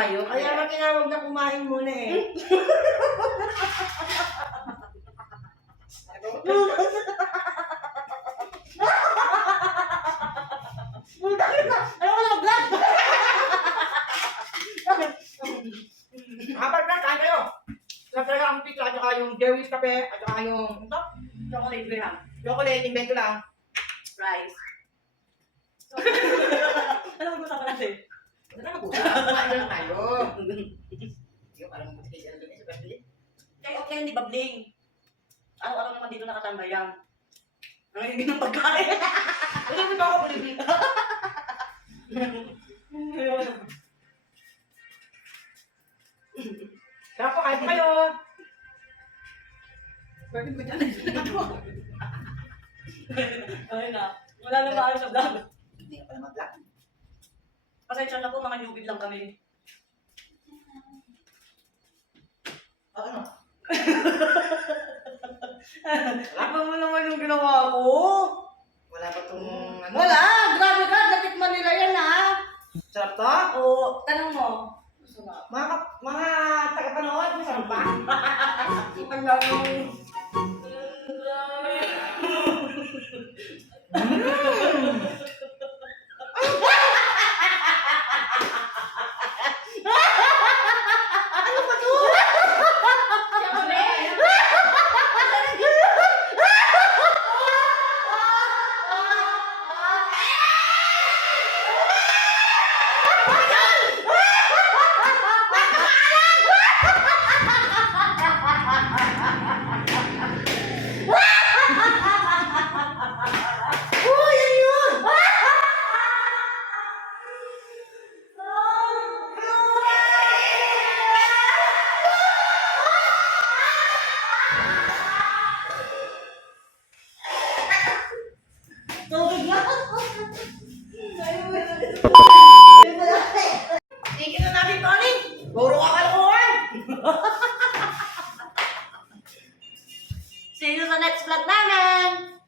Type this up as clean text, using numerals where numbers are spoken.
tayo. Kaya nga tinawag na kumain muna eh. Ano ka na vlog? Kapag na, kain kayo. Nagtalaga ang pizza at saka yung Jerry's kape at saka yung ito, Chocolate graham. chocolate, invento lang. Rice. Ano ang gusto natin? Ano na mag-usap? Kumain na lang tayo. Yung parang buti kayo sa sa birthday. Kaya okay hindi babling. Araw-araw naman dito nakatambay yan. Nangingin ng pagkain. Hindi mo ako buli. Kaya po, kain po kayo. Pwede ko dyan. Ayun na. Wala nang maayos sa vlog. Hindi ka pala mag-vlog. Pasensya na po, mga newbie lang kami. Ano? Iba mo naman yung ginawa ko. Wala ba itong ano? Wala! Grabe ka! Natikman nila yan ha! Sarap to? Oo, tanong mo. Masarap. Mga taga-panood, masarap ba? Ang lamang. Ano ba to? Siyempre! Uy, yan yun! Tubig na! Tigil na natin, Tony! Puro ka kalokohan! See you sa next vlog namin!